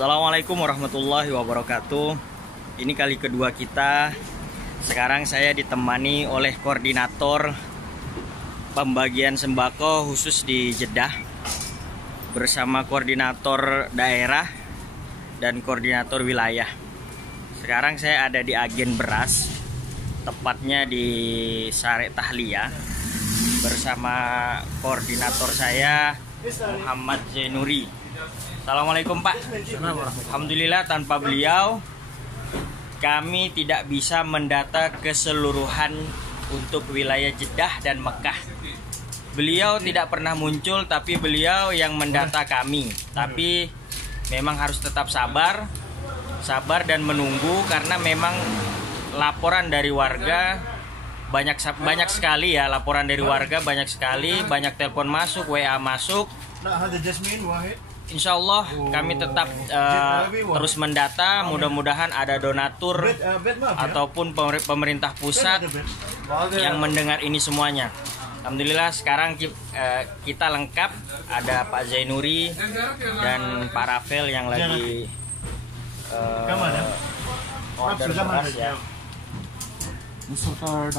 Assalamualaikum warahmatullahi wabarakatuh. Ini kali kedua kita. Sekarang saya ditemani oleh koordinator pembagian sembako khusus di Jeddah bersama koordinator daerah dan koordinator wilayah. Sekarang saya ada di agen beras, tepatnya di Syarek Tahliyah, bersama koordinator saya Muhammad Zainuri. Assalamualaikum Pak. Alhamdulillah, tanpa beliau kami tidak bisa mendata keseluruhan untuk wilayah Jeddah dan Mekah. Beliau tidak pernah muncul, tapi beliau yang mendata kami. Tapi memang harus tetap sabar dan menunggu, karena memang laporan dari warga banyak sekali ya, laporan dari warga banyak sekali, banyak telepon masuk, WA masuk. Insya Allah kami tetap terus mendata. Mudah-mudahan ada donatur ataupun pemerintah pusat yang mendengar ini semuanya. Alhamdulillah sekarang kita lengkap. Ada Pak Zainuri dan Pak Rafael yang lagi order beras ya.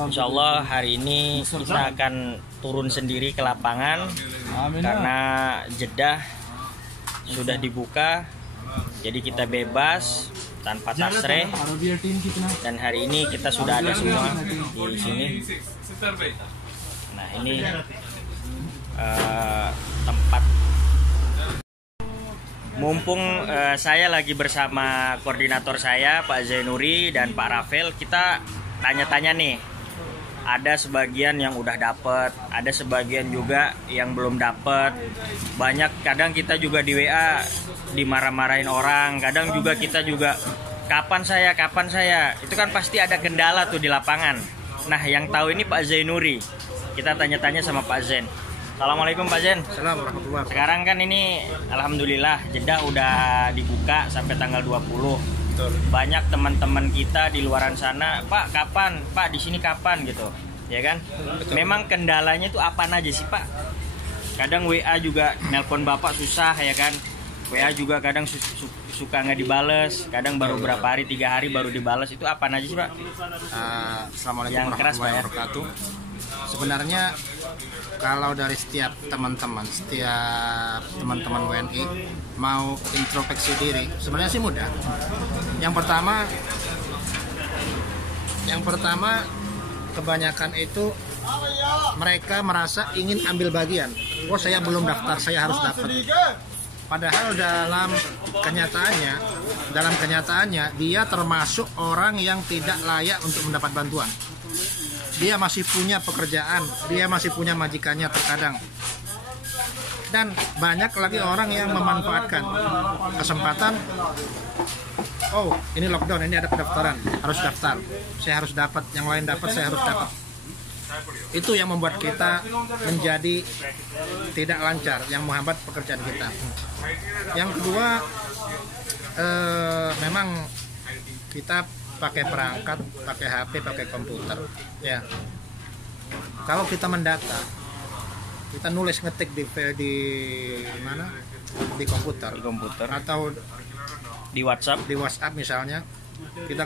Insya Allah hari ini kita akan turun sendiri ke lapangan karena Jeddah sudah dibuka, jadi kita bebas tanpa tasreh. Dan hari ini kita sudah ada semua di sini. Nah ini tempat. Mumpung saya lagi bersama koordinator saya Pak Zainuri dan Pak Rafael, kita tanya-tanya nih. Ada sebagian yang udah dapet, ada sebagian juga yang belum dapet. Banyak, kadang kita juga di WA dimarah-marahin orang, kadang juga kita juga kapan saya. Itu kan pasti ada kendala tuh di lapangan. Nah yang tahu ini Pak Zainuri. Kita tanya-tanya sama Pak Zain. Assalamualaikum Pak Zain. Assalamualaikum. Sekarang kan ini alhamdulillah Jeddah udah dibuka sampai tanggal 20. Banyak teman-teman kita di luaran sana, Pak kapan? Pak di sini kapan gitu, ya kan? Betul. Memang kendalanya itu apa aja sih Pak? Kadang WA juga nelpon Bapak susah ya kan? WA juga kadang suka nggak dibales, kadang baru berapa hari, 3 hari baru dibales. Itu apa aja sih Pak? Assalamualaikum warahmatullahi wabarakatuh. Sebenarnya kalau dari setiap teman-teman WNI mau introspeksi diri, sebenarnya sih mudah. Yang pertama kebanyakan itu mereka merasa ingin ambil bagian. Oh saya belum daftar, saya harus dapat. Padahal dalam kenyataannya dia termasuk orang yang tidak layak untuk mendapat bantuan. Dia masih punya pekerjaan, dia masih punya majikannya terkadang. Dan banyak lagi orang yang memanfaatkan kesempatan. Oh, ini lockdown, ini ada pendaftaran, harus daftar. Saya harus dapat, yang lain dapat, saya harus dapat. Itu yang membuat kita menjadi tidak lancar, yang menghambat pekerjaan kita. Yang kedua, memang kita pakai perangkat, pakai HP, pakai komputer. Ya. Kalau kita mendata, kita nulis ngetik di mana? Di komputer atau Di WhatsApp misalnya, kita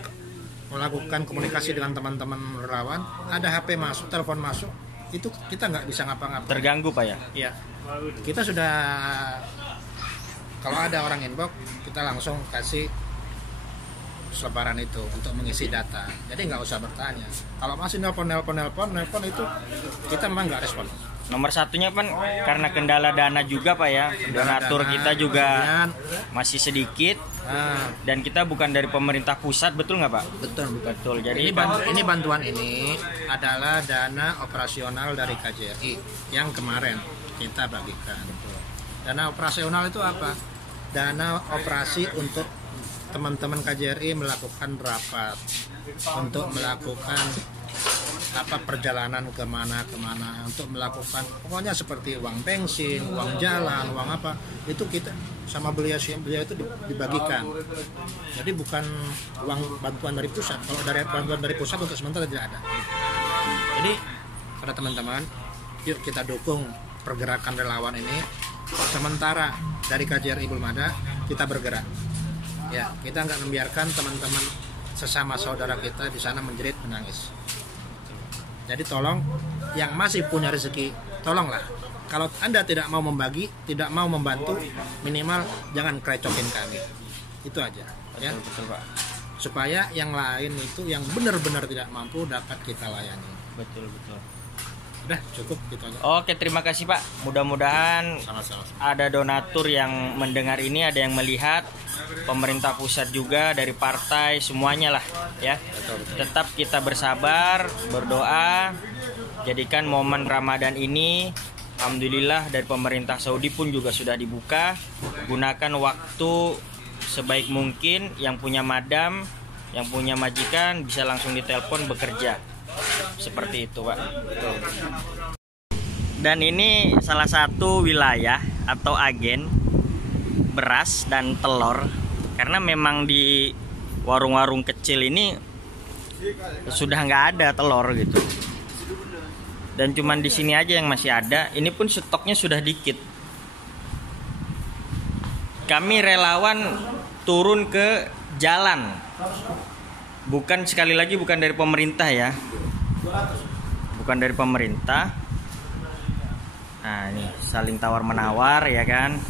melakukan komunikasi dengan teman-teman relawan, ada HP masuk, telepon masuk, itu kita nggak bisa ngapa-ngapa. terganggu Pak ya? Iya. Kita sudah, kalau ada orang inbox, kita langsung kasih selebaran itu untuk mengisi data. Jadi nggak usah bertanya. Kalau masih nelpon itu kita memang nggak respon. Nomor satunya kan karena kendala dana juga Pak ya. Donatur kita juga masih sedikit. Dan kita bukan dari pemerintah pusat, betul nggak Pak? Betul. Jadi ini bantuan ini adalah dana operasional dari KJRI yang kemarin kita bagikan. Dana operasional itu apa? Dana operasi untuk teman-teman KJRI melakukan rapat, untuk melakukan perjalanan kemana, untuk melakukan pokoknya seperti uang bensin, uang jalan, uang apa, itu kita sama beliau itu dibagikan. Jadi bukan uang bantuan dari pusat. Kalau dari bantuan dari pusat untuk sementara tidak ada. Jadi pada teman-teman, yuk kita dukung pergerakan relawan ini. Sementara dari KJRI belum ada, kita bergerak. Ya, kita nggak membiarkan teman-teman sesama saudara kita di sana menjerit menangis. Jadi tolong yang masih punya rezeki, tolonglah. Kalau Anda tidak mau membagi, tidak mau membantu, minimal jangan krecokin kami. Itu aja, ya. Betul, Pak. Supaya yang lain itu yang benar-benar tidak mampu dapat kita layani. Betul. Udah cukup gitu aja. Oke, terima kasih Pak. Mudah-mudahan Sama-sama. ada donatur yang mendengar ini, ada yang melihat, pemerintah pusat juga, dari partai, semuanya lah ya. Betul. Tetap kita bersabar, berdoa, jadikan momen Ramadan ini, alhamdulillah dari pemerintah Saudi pun juga sudah dibuka. Gunakan waktu sebaik mungkin, yang punya madam, yang punya majikan bisa langsung ditelepon bekerja. Seperti itu, Pak. Dan ini salah satu wilayah atau agen beras dan telur, karena memang di warung-warung kecil ini sudah nggak ada telur gitu. Dan cuman di sini aja yang masih ada. Ini pun stoknya sudah dikit. Kami relawan turun ke jalan. Bukan, sekali lagi bukan dari pemerintah ya. Bukan dari pemerintah. Nah, ini saling tawar-menawar ya kan.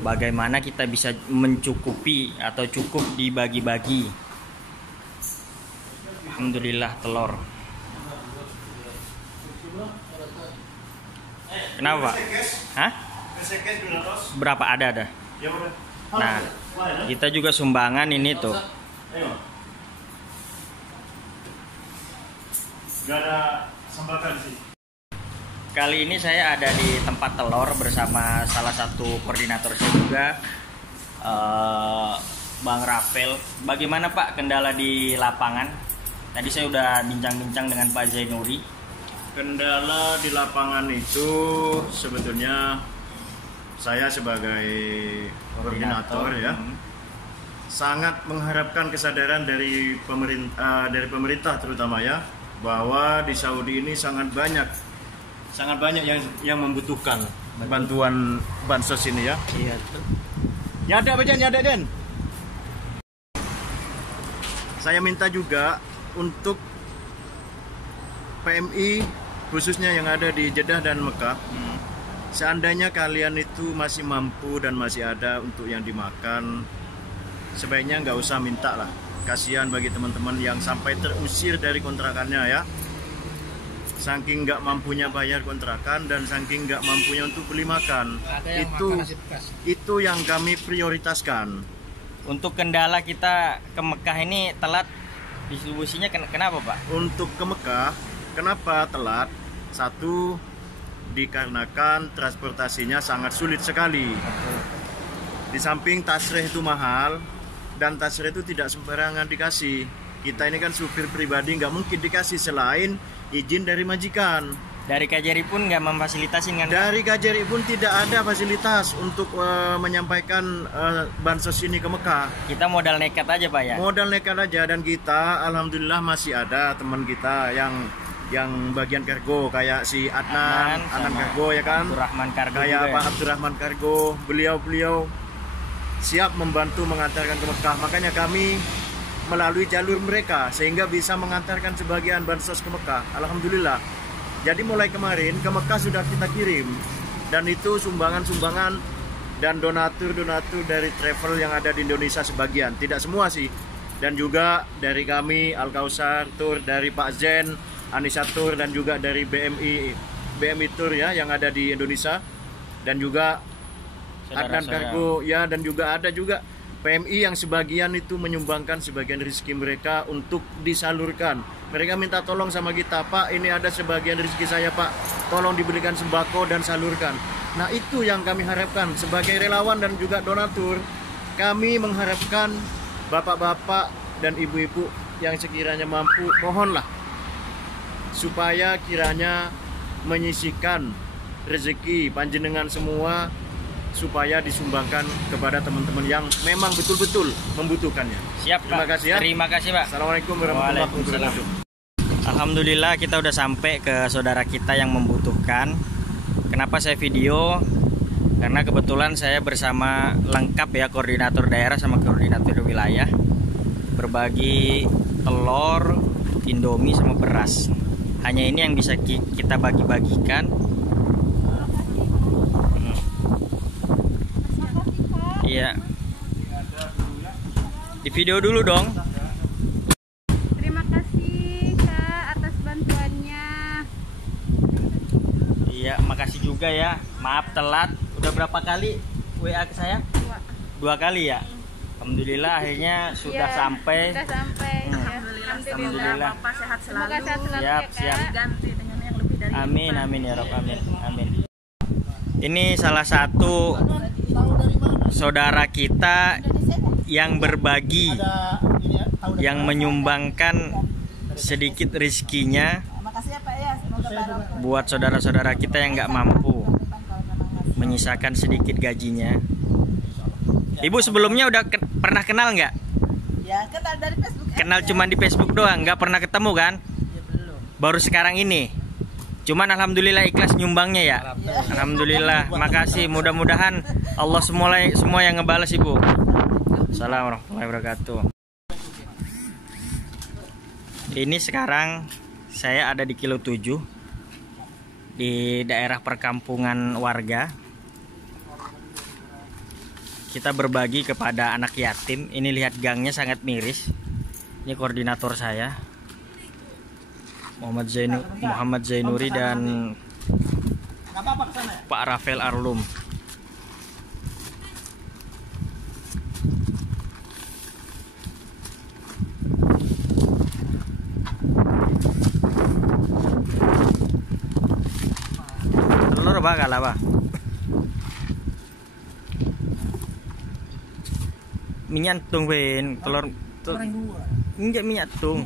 Bagaimana kita bisa mencukupi atau cukup dibagi-bagi. Alhamdulillah telur. Kenapa, Pak? Hah? Berapa ada? Nah, kita juga sumbangan ini tuh. Gak ada sembatan sih. Kali ini saya ada di tempat telur bersama salah satu koordinator saya juga, Bang Rafael. Bagaimana Pak kendala di lapangan? Tadi saya udah bincang-bincang dengan Pak Zainuri. Kendala di lapangan itu sebetulnya saya sebagai koordinator ya, sangat mengharapkan kesadaran dari pemerintah terutama ya, bahwa di Saudi ini sangat banyak yang membutuhkan bantuan bansos ini ya. Iya. Ya ada Den. Saya minta juga untuk PMI khususnya yang ada di Jeddah dan Mekah, seandainya kalian itu masih mampu dan masih ada untuk yang dimakan, sebaiknya nggak usah minta lah. Kasihan bagi teman-teman yang sampai terusir dari kontrakannya ya. Saking nggak mampunya bayar kontrakan dan saking nggak mampunya untuk beli makan. Itu yang kami prioritaskan. Untuk kendala kita ke Mekah ini telat distribusinya, kenapa Pak? Untuk ke Mekah, kenapa telat? Satu, dikarenakan transportasinya sangat sulit sekali. Di samping tasrih itu mahal, dan tasrih itu tidak sembarangan dikasih. Kita ini kan supir pribadi, nggak mungkin dikasih selain izin dari majikan. Dari KJRI pun nggak memfasilitasi kan? Dari KJRI pun tidak ada fasilitas untuk menyampaikan bansos ini ke Mekah. Kita modal nekat aja Pak ya? Modal nekat aja, dan kita alhamdulillah masih ada teman kita yang bagian kargo kayak si Adnan Kargo ya kan? Abdurrahman Kargo kayak juga, Pak ya? Abdurrahman Kargo, beliau siap membantu mengantarkan ke Mekah. Makanya kami melalui jalur mereka sehingga bisa mengantarkan sebagian bansos ke Mekah. Alhamdulillah. Jadi mulai kemarin ke Mekah sudah kita kirim, dan itu sumbangan-sumbangan dan donatur-donatur dari travel yang ada di Indonesia sebagian, tidak semua sih. Dan juga dari kami Al-Kausar Tour, dari Pak Zen, Anissa Tour, dan juga dari BMI Tour ya yang ada di Indonesia, dan juga Adnan Kargo ya, dan juga ada juga PMI yang sebagian itu menyumbangkan sebagian rezeki mereka untuk disalurkan. Mereka minta tolong sama kita, Pak, ini ada sebagian rezeki saya Pak, tolong diberikan sembako dan salurkan. Nah itu yang kami harapkan sebagai relawan dan juga donatur. Kami mengharapkan bapak-bapak dan ibu-ibu yang sekiranya mampu, mohonlah supaya kiranya menyisihkan rezeki panjenengan semua, supaya disumbangkan kepada teman-teman yang memang betul-betul membutuhkannya. Siap Pak. Terima kasih ya. Terima kasih Pak. Assalamualaikum warahmatullahi wabarakatuh. Alhamdulillah kita udah sampai ke saudara kita yang membutuhkan. Kenapa saya video? Karena kebetulan saya bersama lengkap ya, koordinator daerah sama koordinator wilayah, berbagi telur, indomie sama beras. Hanya ini yang bisa kita bagi-bagikan. Iya. Di video dulu dong. Terima kasih Kak atas bantuannya. Iya, makasih juga ya. Maaf telat. Udah berapa kali WA ke saya? Dua kali ya. Alhamdulillah akhirnya sudah Iya, sampai. Sudah sampai. Ya. Alhamdulillah. Bapak sehat selalu. Semoga sehat selalu Siap, ya Kak. siap. Ganti dengan yang lebih dari Amin, amin ya Rob, amin, amin. Ini salah satu saudara kita yang berbagi, yang menyumbangkan sedikit rizkinya buat saudara-saudara kita yang nggak mampu, menyisakan sedikit gajinya. Ibu sebelumnya udah pernah kenal nggak? Ya, kenal dari Facebook. Kenal cuma di Facebook doang, nggak pernah ketemu kan? Ya, belum. Baru sekarang ini. Cuman alhamdulillah ikhlas nyumbangnya ya. Alhamdulillah, makasih. Mudah-mudahan Allah semua yang ngebales Ibu. Assalamualaikum warahmatullahi wabarakatuh. Ini sekarang saya ada di kilo 7 di daerah perkampungan warga. Kita berbagi kepada anak yatim. Ini lihat gangnya sangat miris. Ini koordinator saya, Muhammad Zainuri dan Pak Rafael Arlum. Telur apa kalah apa? Minyak tung ben telur enggak minyak tung.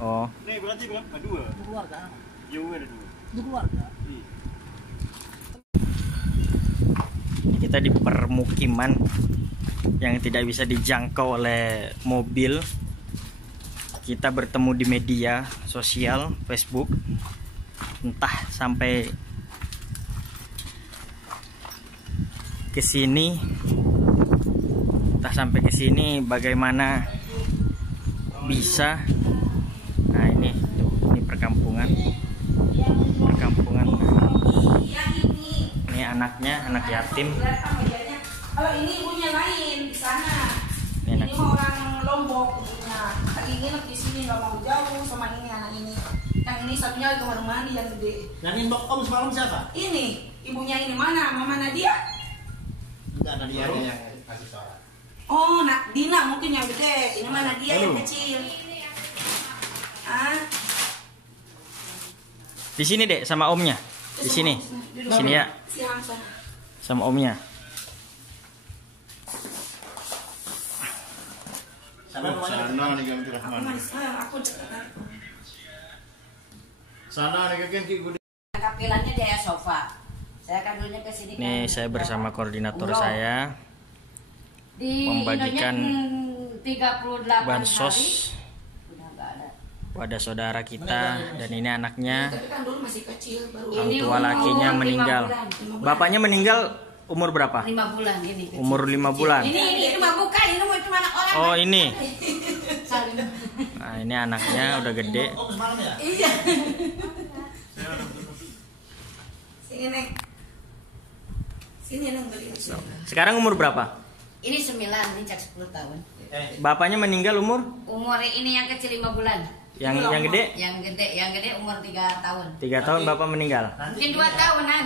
Oh. Ini berarti berapa? Dua. Keluarga. Iya, ada dua. Itu keluarga. Kita di permukiman yang tidak bisa dijangkau oleh mobil. Kita bertemu di media sosial Facebook. Entah sampai ke sini. Entah sampai ke sini bagaimana bisa. Nah, ini perkampungan. Ini anaknya, anak yatim. Kalau ini ibunya lain di sana. Ini Ini mah orang Lombok ibunya. Ini di sini nggak mau jauh sama ini anak ini. Yang ini satunya di kamar mandi yang gede. Yang inbox om semalam siapa? Ini ibunya ini mana? Mama Nadia? Enggak ada dia yang kasih suara. Oh, nak Dina mungkin yang gede. Ini mana dia yang kecil? Ah, Di sini dek sama omnya. Di sini. Sini ya. siang sana. Sama omnya. Siapa namanya? Sana nih Gang Aku Rahman. masih sayang, aku dekat. Sana nih Gang Ki. Kapilannya dia sofa. Saya kan dulunya ke sini. Nih saya bersama koordinator Umroh. saya Di membagikan Indonesia 38 bansos hari. Udah nggak ada. pada saudara kita, dan ini anaknya. Tapi kan dulu masih kecil baru. Orang Ini tua umur lakinya 5 meninggal. bulan. Bapaknya meninggal umur berapa? 5 bulan ini. kecil. Umur 5 bulan. Ini mah bukan, ini mah cuma anak orang. Oh ini. Saling. Nah ini anaknya udah gede. Om semalam ya? Iya. Sini Neng. Sini Neng beli. Sekarang umur berapa? Ini 9, ini cak 10 tahun. Bapaknya meninggal umur? Umur ini yang kecil 5 bulan. Yang gede? Yang gede umur 3 tahun. 3 tahun bapak meninggal. Mungkin 2 tahunan.